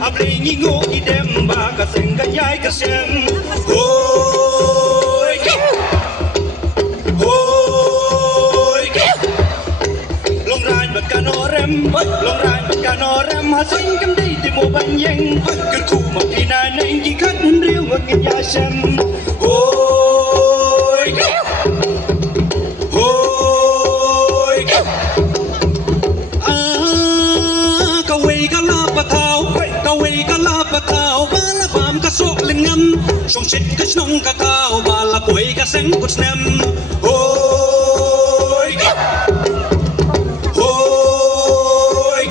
Abli ngu idem ba ka senga yai ka sem hoi hoi long rai bat kanorem ha sing kam dei ti mo ban yeng ker khu ma pina neng ki khat riu ma ngin ya sem hoi hoi ka wei ka la pa thao kawai ka la pa thao ba la bam ka sok len ngam song sit ka snong ka thao ba la poi ka seng kut nem hoi hoi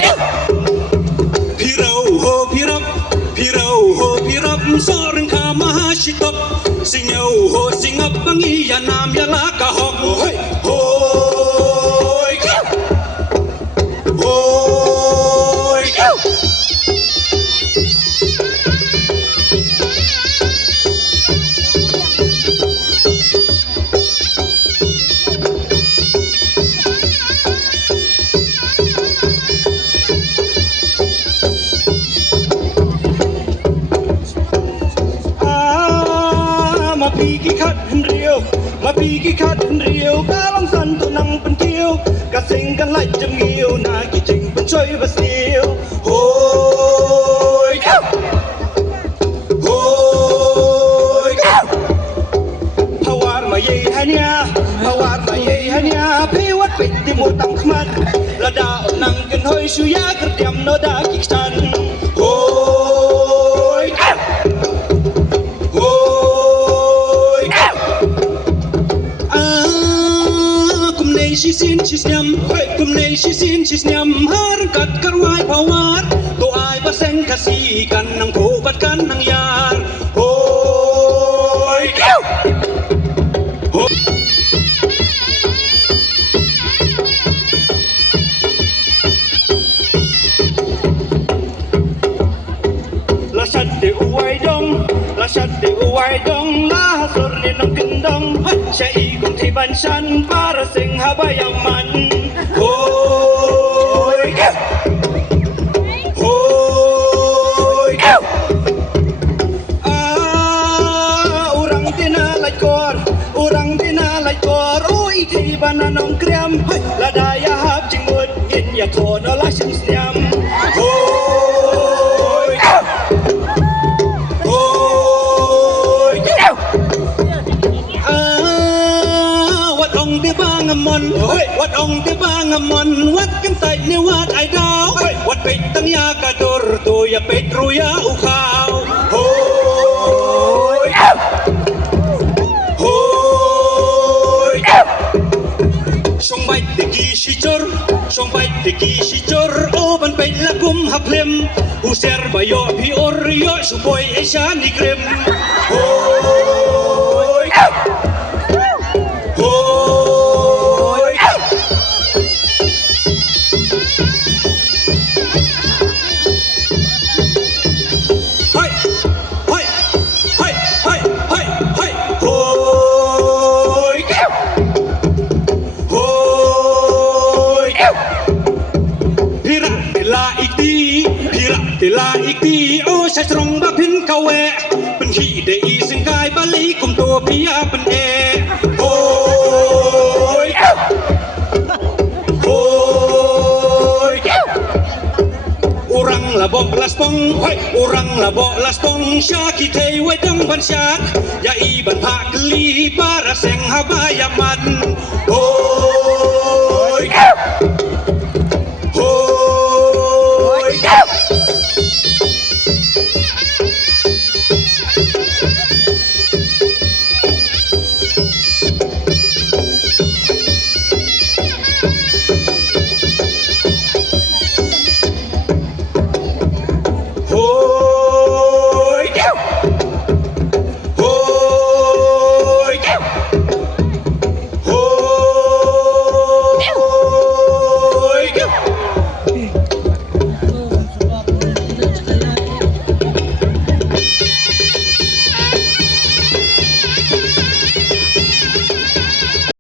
pirau ho pirap so reng kha ma ha shitop sing yo ho sing up bangi ya nam ya la ka hok hoi hoi hoiมาปีกี่ขัดเรียวกาลองสันตัวนังเป็นเที่ยวกะสิงกันไล่จำเงียวนากี่จริงเป็นช่วยบาเสียวโหยโหยพาวาร์มาเย่ฮะเนียพาวาร์มาเย่ฮะเนียพี่วัดปิดที่หมดตั้งขมัดระดานังกันหอยชูยากระเดียมโนดากิกชันโหยชิสินชิสยำกุมในชิสินชิสยำหารังกัดกระวายภาวาดตัวอายบะเซงกะสีกันนังโผบัดกันนังยาโหยละชัดเดือไว้ดงละชัดเดือไว้ดงละสุรเนี่ยน้องกินดงใช่อีกคนที่บ้านฉันปาระสิงหาบายังมันโอ้ยโอ้ยorang tina lai kor orang tina lai korโอ้ยที่บ้านน้องเกรียมละได้ยาฮับจิงมุดยินอย่าโทนเอาละชิมเสียมโอ้ยโอ้ยวัดองค์ที่บางมนวัดองค์ที่บางมนวัดกันใส่ในวัดไอดาววัดเป็ดตั้งยากระโดดตัวอย่าเป็ดรูยาอุขาวโอ้ยโอ้ยชงใบตะกี้ชิจรชงใบตะกี้ชิจรโอ้บันเป็ดละกุมหับเพลมอุเซร์บายอพี่อริยสุบอยเอชานิกรมโอ้ยโอ้ยเฮ้ยเฮ้ยเฮ้ยเฮ้ยเฮ้ยเฮ้ยโอ้ยโอ้ยพิระเตลาอีกทีพิระเตลาอีกทีโอ้ชายตรงบักพินเขาแวะเป็นที่ได้อีสิงกายบาลีกุมตัวพิยาเป็นเอโอ้ยโอ้ยorang la bok las pong orang la bok las pong syaki tei wedang ban syak ya iban pak li para seng habaya man